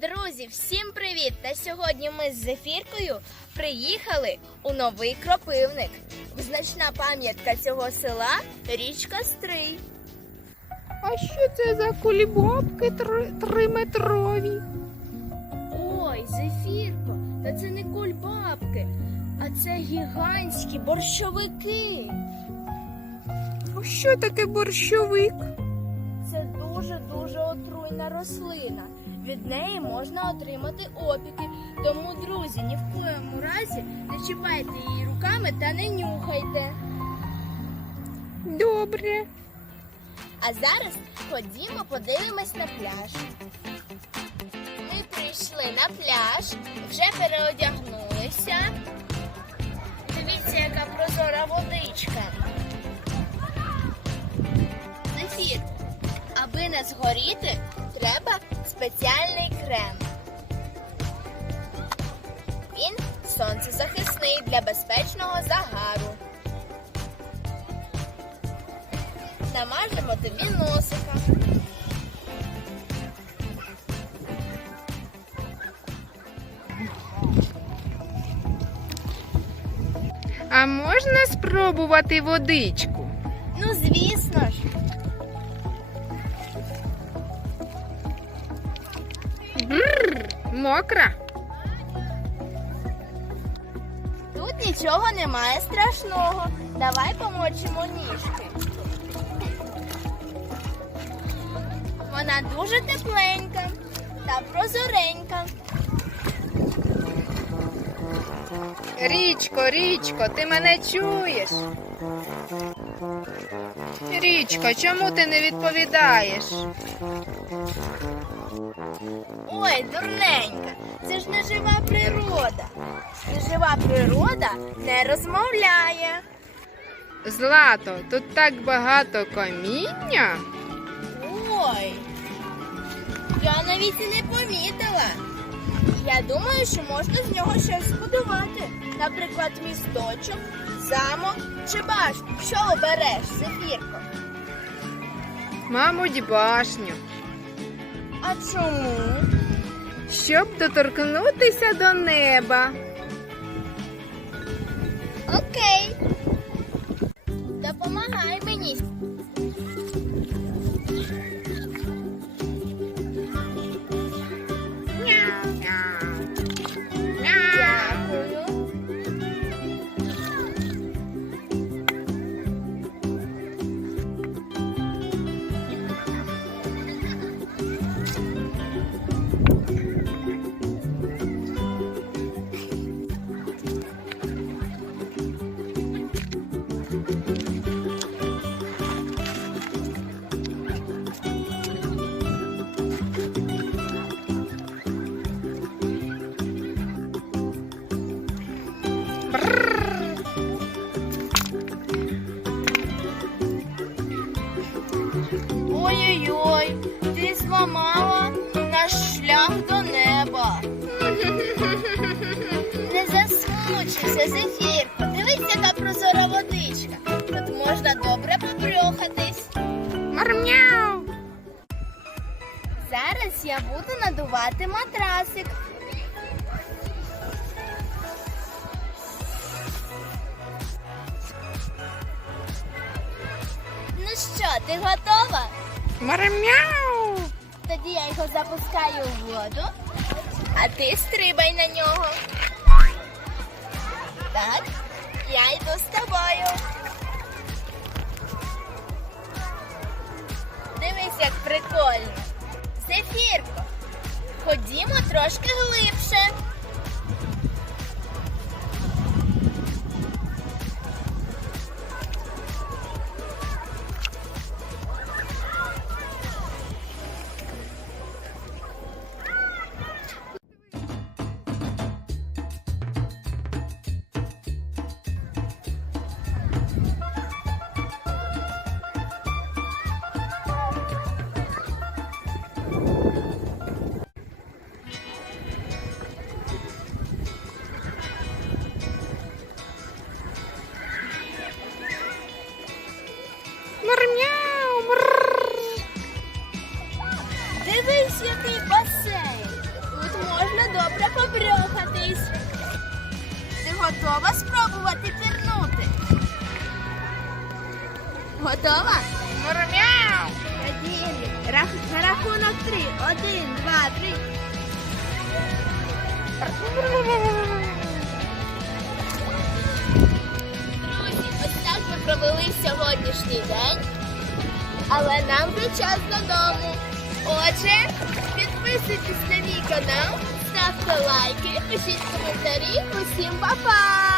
Друзі, всім привіт! Та сьогодні ми з Зефіркою приїхали у новий кропивник. Визначна пам'ятка цього села річка Стрий. А що це за кулібобки три, триметрові? Ой, Зефірко, та це не кульбабки, а це гігантські борщовики. А що таке борщовик? Це дуже-дуже отруйна рослина. Від неї можна отримати опіки. Тому, друзі, ні в коєму разі не чіпайте її руками та не нюхайте. Добре. А зараз ходімо, подивимось на пляж. Ми прийшли на пляж, вже переодягнулися. Дивіться, яка прозора водичка. Зефір, аби не згоріти, треба спеціальний крем. Він сонцезахисний для безпечного загару. Намажемо тобі носика. А можна спробувати водичку? Мокра. Тут нічого немає страшного. Давай помочимо ніжки. Вона дуже тепленька та прозоренька. Річко, річко, ти мене чуєш? Річко, чому ти не відповідаєш? Ой, дурненька, це ж не жива природа. Нежива природа не розмовляє. Злато, тут так багато каміння. Ой, я навіть і не помітила. Я думаю, що можна з нього щось збудувати. Наприклад, місточок, замок чи башню. Що обереш, Зефірко? Мабуть, башню. А чому? Щоб доторкнутися до неба. Окей. Допомагай мені. Засмучуйся, Зефірко. Дивись, яка прозора водичка. Тут можна добре попльохатись. Мармяу! Зараз я буду надувати матрасик. Ну що, ти готова? Мармяу! Тоді я його запускаю в воду, а ти стрибай на нього. Так, я йду з тобою. Дивись, як прикольно. Зефірко, ходімо трошки глибше. Ось басейн. Тут можна добре побрюхатись. Ти готова спробувати пірнути? Готова? Муромяу! Наділи. На рахунок три. Один, два, три. Друзі, ось так ми провели сьогоднішній день. Але нам вже час додому. Отже, підписуйтесь на мій канал, ставте лайки, пишіть коментарі. Усім па-па!